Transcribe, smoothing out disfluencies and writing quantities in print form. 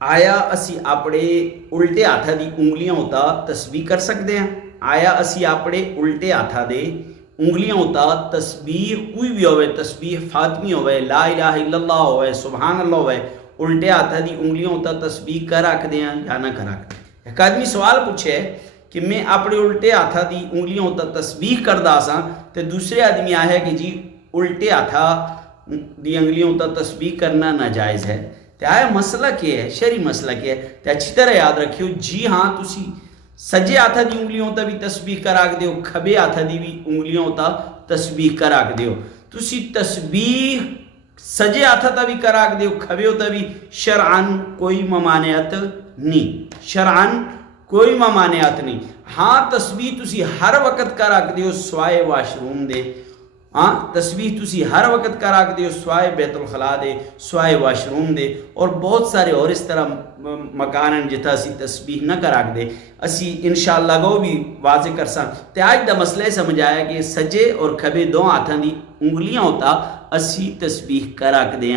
आया असी अपने उल्टे हाथा दी उंगलियां उता तस्बीह कर सकते हैं? आया असी अपने उल्टे हाथा दे उंगलियां उता तस्बीह कोई भी होवे, तस्बीह फातिमी होवे, ला इलाहा इल्लल्लाह होवे, सुभान अल्लाह होवे, उल्टे हाथा दी उंगलियां उता तस्बीह कर रखते हैं या ना कर रखते? एक आदमी सवाल पूछे कि मैं अपने उल्टे हाथा दी उंगलियां उता तस्बीह करदा सा, तो दूसरे आदमी आया कि जी उल्टे हाथा दी उंगलियों उता तस्बीह करना नाजायज़ है। तो आया मसला क्या है, शरी मसला क्या है? तो अच्छी तरह याद रखियो, जी हाँ तुसी सजे हाथा दी उंगलियों उता भी तस्बीह कर रख दो, खबे हाथा दी भी उंगलियों उता तस्बीह कर रख दो। तुसी तस्बीह सजे हाथा ता भी कर रख दो, खबे उता भी, शरअन कोई ममानियत नहीं, शरअन कोई ममानियत नहीं। हाँ तस्बीह तुसी हर वक्त कर रख दो स्वाए वाशरूम दे, हाँ तस्बीह तुसी हर वक्त कर रख दो स्वाए बैतुल खला दे, स्वाए वाशरूम दे, और बहुत सारे और इस तरह मकान जिथा असी तस्बीह न कर रख दे। असी इंशाअल्लाह गो भी वाजे कर सा। तो आज का मसला समझ आया कि सजे और खबे दो हाथों की उंगलियां होता असी तस्बीह कर रख दे।